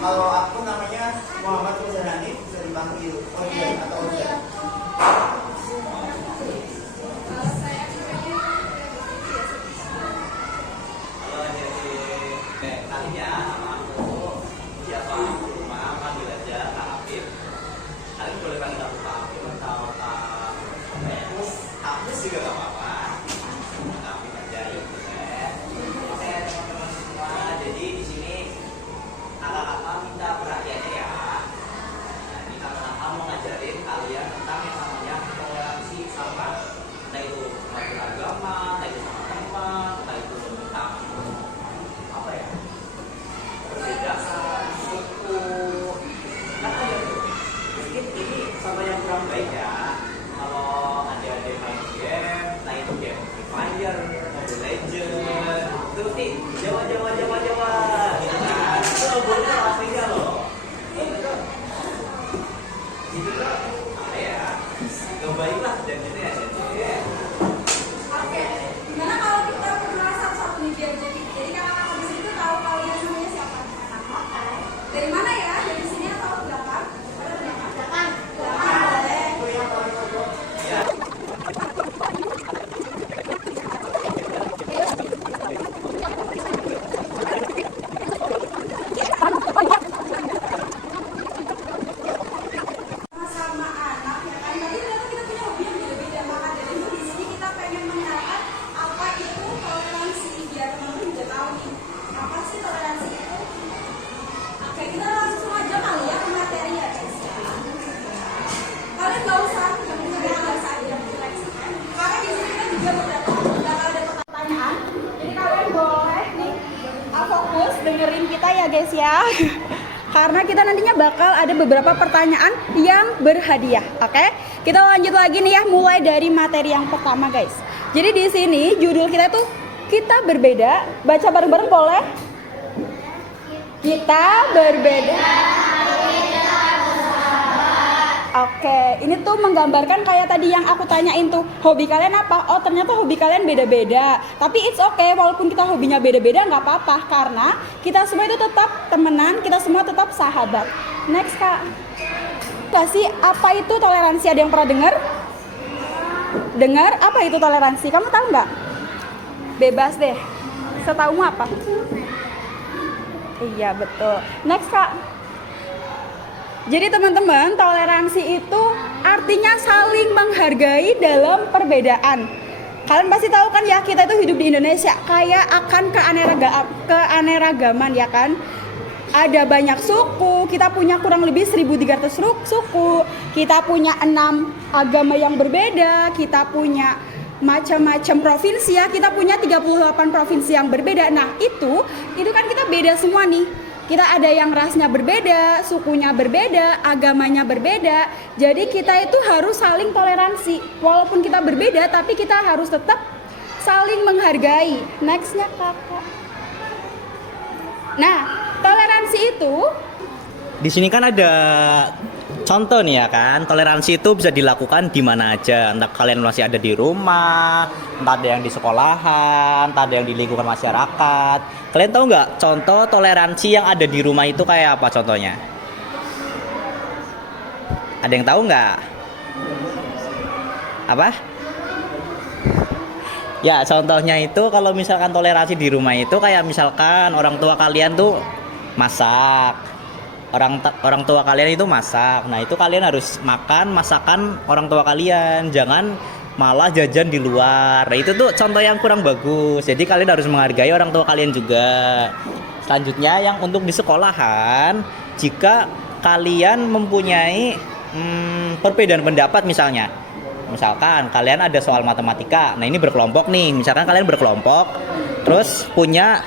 Kalau aku namanya Muhammad Rizal Hanif, bisa dipanggil Ojan atau Ojan. Tadinya nama aku siapa? Rumah panggil aja Kak Afif. Kalian boleh panggil aku Kak Afif atau Kak Hapus juga gak apa-apa. Kak Afif aja ya. Oke teman-teman semua, jadi di sini kakak-kakak minta perhatiannya ya. Nah, ini kakak-kakak mau ngajarin kalian tentang yang namanya toleransi sama entah itu beragama, entah itu sama teman, entah itu tentang apa ya, perbedaan suku, kan ada tuh. Mungkin ini sama yang kurang baik ya. Kalau ada main game, entah itu game Free Fire, Mobile Legends, itu sih Jawa gitu kan. Itu logonya aslinya loh. Itu tuh apa ya? Gak baik lah dan gitu ya. Oke, gimana kalau kita kenal satu-satu nih biar jadi kakak-kakak di sini tuh tahu kalian namanya siapa? Dari mana ya? Dari sini atau belakang? Belakang boleh. Sama-sama anak ya kan. Tadi ternyata kita punya hobi yang beda-beda, maka dari itu di sini kita pengen mengenalkan apa itu toleransi biar teman-teman juga tahu nih apa sih toleransi itu. Oke, kita langsung aja kali ya ke materi ya guys. Kalian gak usah aja karena di sini kita juga bakal ada pertanyaan. Jadi kalian boleh nih fokus dengerin kita ya guys ya. Karena kita nantinya bakal ada beberapa pertanyaan yang berhadiah. Oke? Kita lanjut lagi nih ya, mulai dari materi yang pertama guys. Jadi di sini judul kita tuh kita berbeda. Baca bareng-bareng boleh? Kita berbeda. Oke, ini tuh menggambarkan kayak tadi yang aku tanyain tuh, hobi kalian apa? Oh ternyata hobi kalian beda-beda. Tapi it's okay, walaupun kita hobinya beda-beda nggak apa-apa, karena kita semua itu tetap temenan, kita semua tetap sahabat. Next kak, gak sih apa itu toleransi? Ada yang pernah dengar? Dengar apa itu toleransi? Kamu tahu nggak? Bebas deh. Setaumu apa? Iya betul. Next kak. Jadi teman-teman, toleransi itu artinya saling menghargai dalam perbedaan. Kalian pasti tahu kan ya, kita itu hidup di Indonesia, kaya akan keanekaragaman ya kan. Ada banyak suku, kita punya kurang lebih 1.300 suku, kita punya 6 agama yang berbeda, kita punya macam-macam provinsi ya, kita punya 38 provinsi yang berbeda. Nah itu kan kita beda semua nih. Kita ada yang rasnya berbeda, sukunya berbeda, agamanya berbeda. Jadi kita itu harus saling toleransi. Walaupun kita berbeda, tapi kita harus tetap saling menghargai. Nextnya kakak. Nah, toleransi itu Di sini kan ada contoh nih ya kan, toleransi itu bisa dilakukan di mana aja. Entah kalian masih ada di rumah, entah ada yang di sekolahan, entah ada yang di lingkungan masyarakat. Kalian tahu nggak contoh toleransi yang ada di rumah itu kayak apa contohnya? Ada yang tahu nggak? Apa? Ya contohnya itu kalau misalkan toleransi di rumah itu kayak misalkan orang tua kalian tuh masak. Orang tua kalian itu masak. Nah, itu kalian harus makan masakan orang tua kalian. Jangan malah jajan di luar. Nah, itu tuh contoh yang kurang bagus. Jadi kalian harus menghargai orang tua kalian juga. Selanjutnya yang untuk di sekolahan, jika kalian mempunyai perbedaan pendapat misalnya. Misalkan kalian ada soal matematika, nah ini berkelompok nih. Misalkan kalian berkelompok, terus punya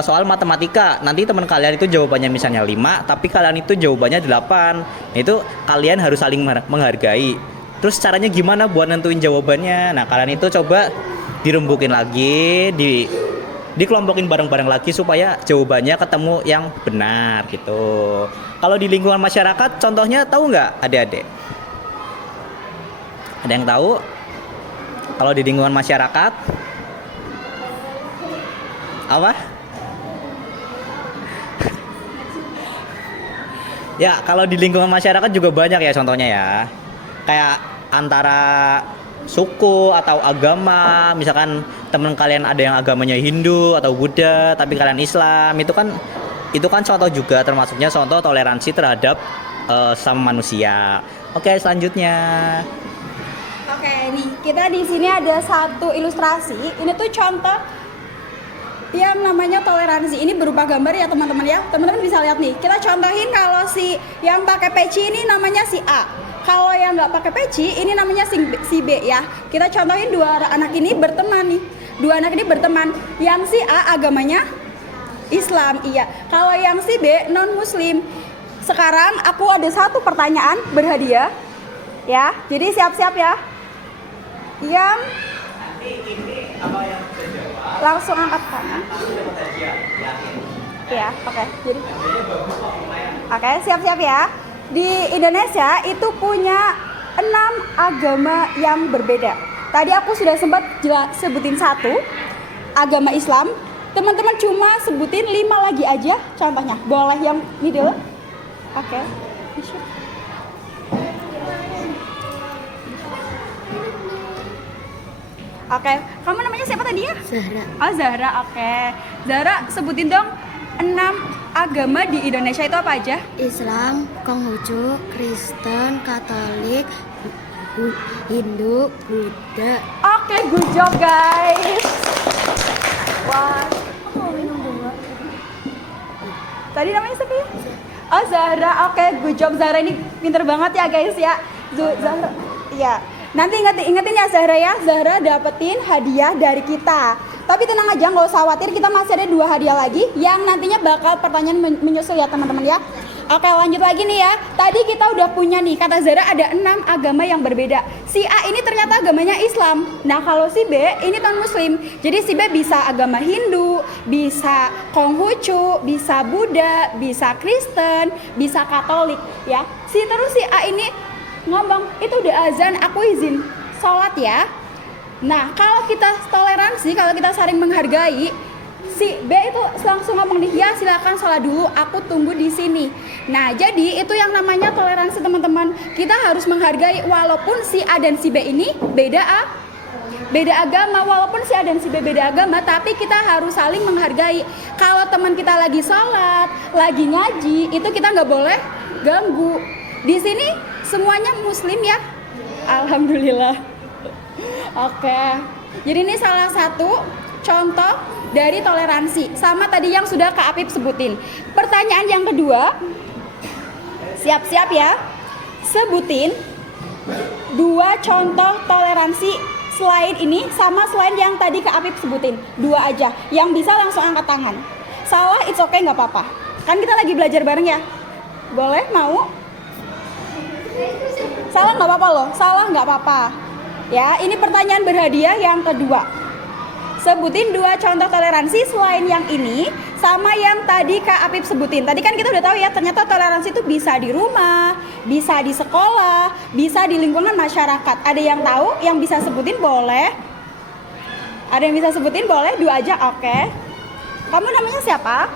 soal matematika. Nanti teman kalian itu jawabannya misalnya 5, tapi kalian itu jawabannya 8. Nah itu kalian harus saling menghargai. Terus caranya gimana buat nentuin jawabannya? Nah kalian itu coba dirembukin lagi, dikelompokin bareng-bareng lagi supaya jawabannya ketemu yang benar gitu. Kalau di lingkungan masyarakat, contohnya tahu nggak adik-adik? Ada yang tahu? Kalau di lingkungan masyarakat apa? Ya, kalau di lingkungan masyarakat juga banyak ya contohnya ya. Kayak antara suku atau agama, misalkan teman kalian ada yang agamanya Hindu atau Buddha tapi kalian Islam, itu kan contoh juga, termasuknya contoh toleransi terhadap sama manusia. Oke, selanjutnya. Oke, nih kita di sini ada satu ilustrasi. Ini tuh contoh yang namanya toleransi. Ini berupa gambar ya teman-teman ya. Teman-teman bisa lihat nih. Kita contohin kalau si yang pakai peci ini namanya si A. Kalau yang nggak pakai peci ini namanya si B ya. Kita contohin dua anak ini berteman nih. Dua anak ini berteman. Yang si A agamanya Islam, iya. Kalau yang si B non Muslim. Sekarang aku ada satu pertanyaan berhadiah, ya. Jadi siap-siap ya. Yang langsung angkat tangan. Ya, oke. Jadi, oke, siap-siap ya. Di Indonesia itu punya 6 agama yang berbeda. Tadi aku sudah sempat sebutin satu, agama Islam. Teman-teman cuma sebutin 5 lagi aja contohnya. Boleh yang middle? Oke. Oke, kamu namanya siapa tadi ya? Zahra. Oh, Zahra, oke. Zahra, sebutin dong 6 agama di Indonesia itu apa aja? Islam, Konghucu, Kristen, Katolik, Hindu, Buddha. Oke, good job guys. Wah, tadi namanya siapa ya? Oh, Zahra, oke, good job. Zahra ini pinter banget ya guys ya. Zahra, iya. Nanti ingetin ya Zahra ya. Zahra dapetin hadiah dari kita. Tapi tenang aja, nggak usah khawatir, kita masih ada 2 hadiah lagi yang nantinya bakal pertanyaan menyusul ya teman-teman ya. Oke, lanjut lagi nih ya. Tadi kita udah punya nih, kata Zahra ada 6 agama yang berbeda. Si A ini ternyata agamanya Islam. Nah kalau si B ini non Muslim. Jadi si B bisa agama Hindu, bisa Konghucu, bisa Buddha, bisa Kristen, bisa Katolik ya. Terus si A ini ngomong, itu udah azan, aku izin sholat ya. Nah kalau kita toleransi, kalau kita saling menghargai, si B itu langsung ngomong nih, ya silakan sholat dulu, aku tunggu di sini. Nah jadi itu yang namanya toleransi teman-teman. Kita harus menghargai walaupun si A dan si B ini beda agama. Walaupun si A dan si B beda agama, tapi kita harus saling menghargai. Kalau teman kita lagi sholat, lagi ngaji, itu kita nggak boleh ganggu. Di sini semuanya Muslim ya, alhamdulillah. Oke, jadi ini salah satu contoh dari toleransi. Sama tadi yang sudah Kak Apip sebutin. Pertanyaan yang kedua, siap-siap ya. Sebutin 2 contoh toleransi selain ini sama selain yang tadi Kak Apip sebutin. 2 aja. Yang bisa langsung angkat tangan. Salah, it's okay, nggak apa-apa. Kan kita lagi belajar bareng ya. Boleh, mau? Salah nggak apa-apa loh. Salah nggak apa-apa. Ya, ini pertanyaan berhadiah yang kedua. Sebutin 2 contoh toleransi selain yang ini sama yang tadi Kak Apip sebutin. Tadi kan kita udah tahu ya, ternyata toleransi itu bisa di rumah, bisa di sekolah, bisa di lingkungan masyarakat. Ada yang tahu? Yang bisa sebutin boleh? Ada yang bisa sebutin boleh? 2 aja, oke. Kamu namanya siapa?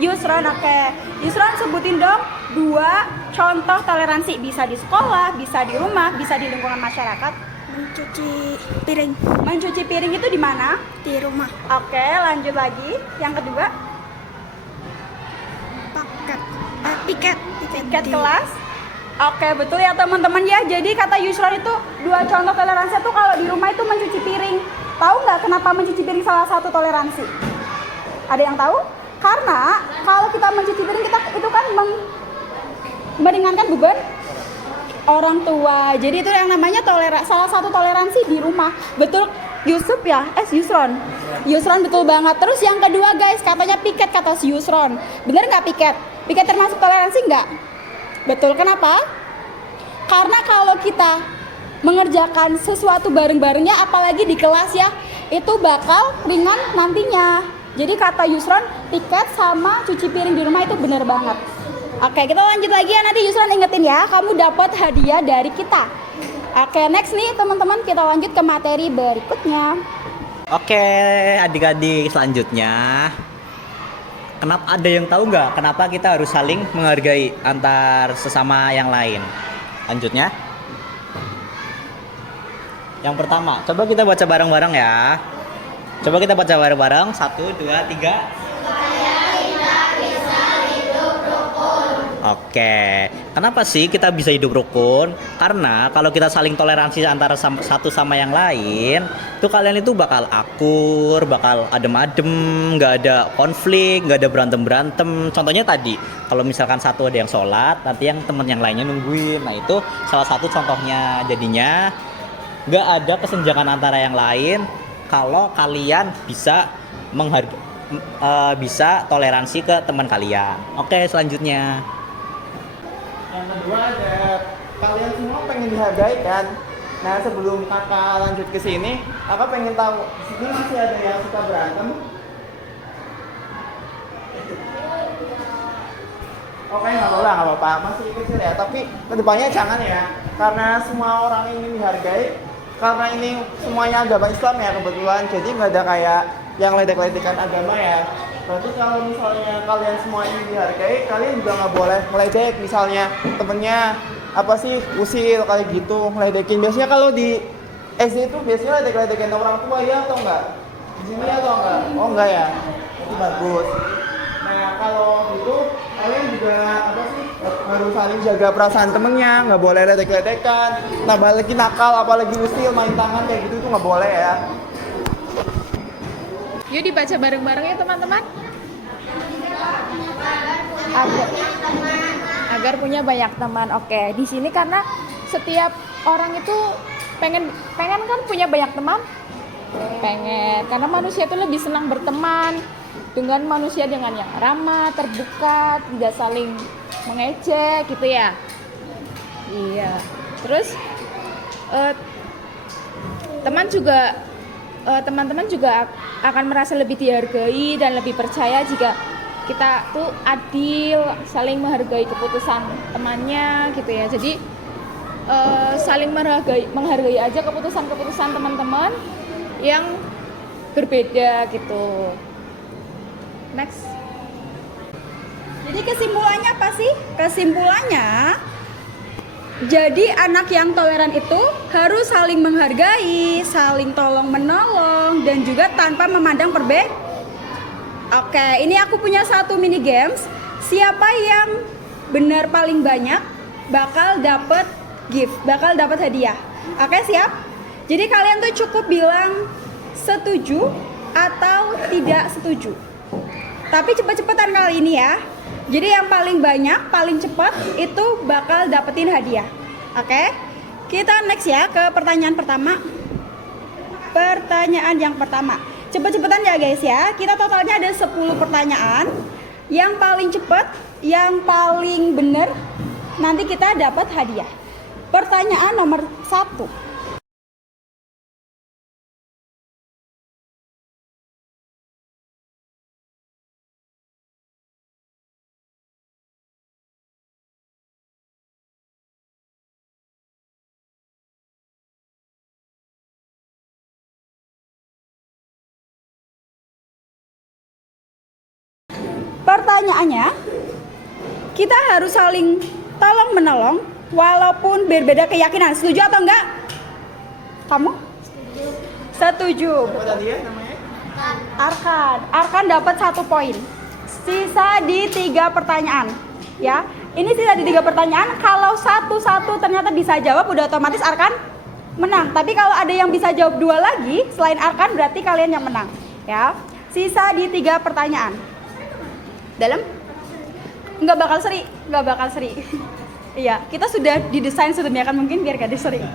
Yusron, oke. Yusron, sebutin dong 2 contoh toleransi. Bisa di sekolah, bisa di rumah, bisa di lingkungan masyarakat. Mencuci piring Mencuci piring itu di mana? di rumah. Oke, lanjut lagi. Yang kedua, piket di kelas. Oke, betul ya teman-teman ya. Jadi kata Yusron itu 2 contoh toleransi itu kalau di rumah itu mencuci piring. Tahu nggak kenapa mencuci piring salah satu toleransi? Ada yang tahu? Karena kalau kita mencuci piring, kita itu kan meringankan beban orang tua. Jadi itu yang namanya salah satu toleransi di rumah. Betul Yusuf ya? Yusron. Yusron betul banget. Terus yang kedua guys, katanya piket kata si Yusron. Bener nggak piket? Piket termasuk toleransi nggak? Betul, kenapa? Karena kalau kita mengerjakan sesuatu bareng-barengnya, apalagi di kelas ya, itu bakal ringan nantinya. Jadi kata Yusron, piket sama cuci piring di rumah itu bener banget. Oke, kita lanjut lagi ya, nanti Yusron ingetin ya, kamu dapat hadiah dari kita. Oke, next nih teman-teman, kita lanjut ke materi berikutnya. Oke, adik-adik selanjutnya. Kenapa, ada yang tahu nggak kenapa kita harus saling menghargai antar sesama yang lain? Lanjutnya. Yang pertama, coba kita baca bareng-bareng ya. Coba kita baca bareng-bareng. 1, 2, 3. Oke, kenapa sih kita bisa hidup rukun? Karena kalau kita saling toleransi antara satu sama yang lain, tuh kalian itu bakal akur, bakal adem-adem, nggak ada konflik, nggak ada berantem-berantem. Contohnya tadi, kalau misalkan satu ada yang sholat, nanti yang temen yang lainnya nungguin. Nah itu salah satu contohnya. Jadinya nggak ada kesenjangan antara yang lain kalau kalian bisa bisa toleransi ke teman kalian. Oke, selanjutnya. Yang kedua ada kalian semua pengen dihargai kan? Nah sebelum kakak lanjut ke sini, kakak pengen tahu di sini masih ada yang suka berantem? Oke, nggak apa-apa, masih kecil ya. Tapi kedepannya jangan ya, karena semua orang ingin dihargai. Karena ini semuanya agama Islam ya kebetulan, jadi nggak ada kayak yang ledek-ledekan agama ya. Berarti kalau misalnya kalian semua ini dihargai, kalian juga nggak boleh meledek. Misalnya temennya apa sih usil kayak gitu, ngeledekin. Biasanya kalau di SD itu biasanya ledek-ledekin orang tua ya atau enggak? Di sini atau enggak? Oh enggak ya, itu bagus. Nah kalau gitu kalian juga apa sih harus saling jaga perasaan temennya, nggak boleh ledek-ledekan. Tambah lagi nakal, apalagi usil, main tangan kayak gitu tuh nggak boleh ya. Yuk dibaca bareng-bareng ya teman-teman. Agar punya banyak teman. Oke, di sini karena setiap orang itu pengen kan punya banyak teman. Pengen, karena manusia itu lebih senang berteman dengan manusia dengan yang ramah, terbuka, tidak saling mengejek gitu ya. Iya. Terus teman-teman juga akan merasa lebih dihargai dan lebih percaya jika kita tuh adil, saling menghargai keputusan temannya gitu ya. Jadi saling menghargai aja keputusan teman-teman yang berbeda gitu. Next. Jadi kesimpulannya apa sih? Kesimpulannya, jadi anak yang toleran itu harus saling menghargai, saling tolong menolong, dan juga tanpa memandang perbedaan. Oke, ini aku punya satu mini games. Siapa yang benar paling banyak bakal dapat gift, bakal dapat hadiah. Oke, siap? Jadi kalian tuh cukup bilang setuju atau tidak setuju. Tapi cepet-cepetan kali ini ya. Jadi yang paling banyak, paling cepat itu bakal dapetin hadiah. Oke? Kita next ya ke pertanyaan pertama. Pertanyaan yang pertama. Cepet-cepetan ya guys ya. Kita totalnya ada 10 pertanyaan. Yang paling cepat, yang paling benar, nanti kita dapat hadiah. Pertanyaan nomor 1. Pertanyaannya, kita harus saling tolong menolong walaupun berbeda keyakinan. Setuju atau enggak? Kamu? Setuju. Apa tadi ya namanya? Arkan dapat 1 poin. Sisa di 3 pertanyaan. Ya, ini sisa di 3 pertanyaan. Kalau satu-satu ternyata bisa jawab, udah otomatis Arkan menang. Tapi kalau ada yang bisa jawab 2 lagi selain Arkan, berarti kalian yang menang. Ya, sisa di 3 pertanyaan. Dalam? Nggak bakal seri. Iya, kita sudah didesain sedemikian mungkin biar gak disering.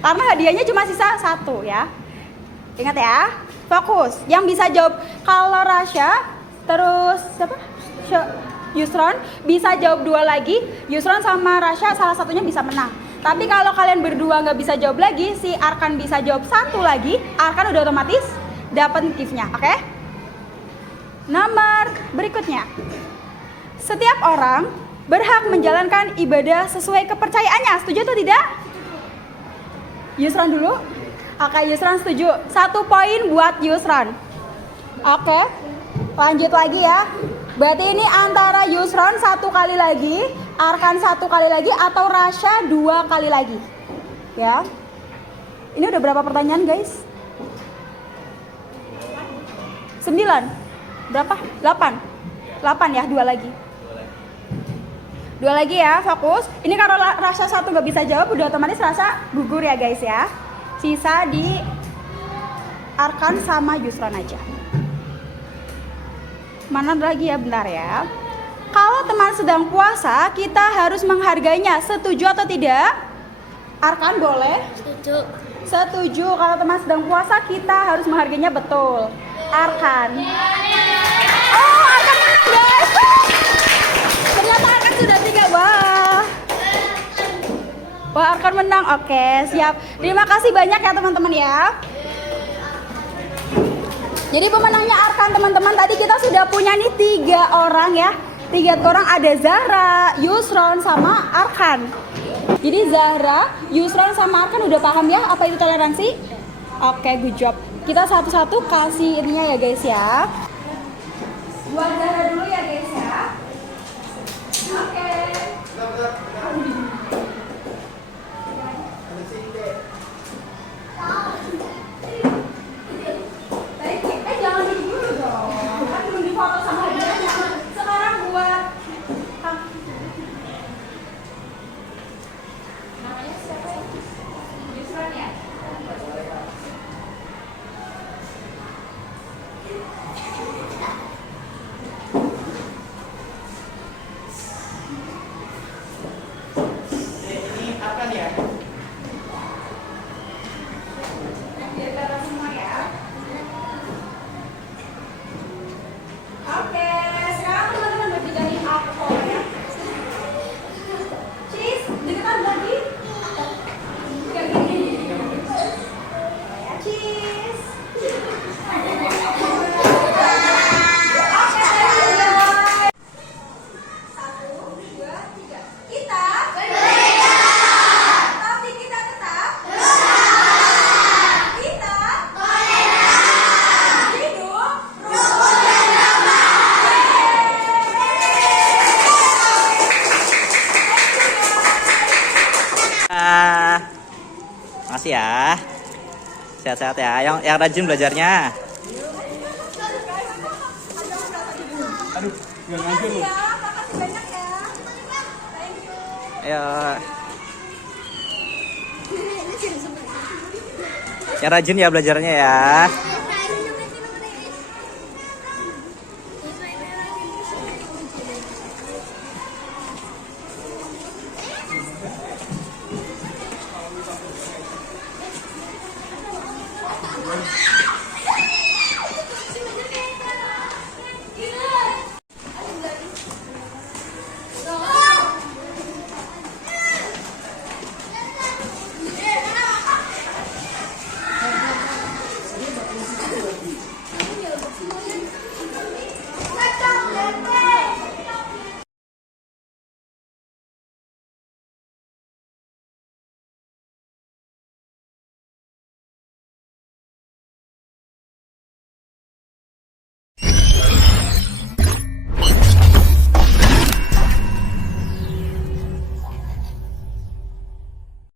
Karena hadiahnya cuma sisa 1 ya. Ingat ya, fokus. Yang bisa jawab kalau Rasya, terus siapa? Yusron bisa jawab 2 lagi. Yusron sama Rasya salah satunya bisa menang. Tapi kalau kalian berdua nggak bisa jawab lagi, si Arkan bisa jawab 1 lagi. Arkan udah otomatis dapat gift-nya, oke? Nomor berikutnya. Setiap orang berhak menjalankan ibadah sesuai kepercayaannya. Setuju atau tidak? Yusron dulu. Oke, Yusron setuju. 1 poin buat Yusron. Oke, lanjut lagi ya. Berarti ini antara Yusron 1 kali lagi, Arkan 1 kali lagi, atau Rasya 2 kali lagi. Ya. Ini udah berapa pertanyaan guys? 9. Berapa? 8. 8 ya, 2 lagi. 2 lagi ya, fokus. Ini kalau Rasya 1 nggak bisa jawab, udah otomatis Rasya gugur ya guys ya. Sisa di Arkan sama Yusron aja. Mana lagi ya, bentar ya. Kalau teman sedang puasa, kita harus menghargainya. Setuju atau tidak? Arkan boleh? Setuju. Setuju, kalau teman sedang puasa kita harus menghargainya, betul. Arkan. Oh, Arkan menang guys. Ternyata Arkan sudah 3. Wah, Arkan menang. Oke, siap. Terima kasih banyak ya teman-teman ya. Jadi pemenangnya Arkan teman-teman. Tadi kita sudah punya nih 3 orang ya. 3 orang, ada Zahra, Yusron, sama Arkan. Jadi Zahra, Yusron, sama Arkan udah paham ya apa itu toleransi? Oke, good job. Kita satu-satu kasih ininya ya guys ya. Buat Zahra dulu ya guys ya. Oke. Jangan dulu dong. Kan belum difoto sama hadiahnya. Sekarang buat namanya siapa ya? Yusron ya? Ini apa nih ya? Biar kelihatan semua ya. Oke, sekarang teman-teman berbicara alkohol ya. Cheese, deketan lagi. Kayak gini. Ya, cheese. Oke, lanjut. 1, 2, 3. Kita berbeda, tapi kita tetap kita hidup Makasih ya. Sehat-sehat ya. Yang rajin belajarnya. Makasih ya, makasih banyak ya. Thank you. Ayo. Yang rajin ya belajarnya ya.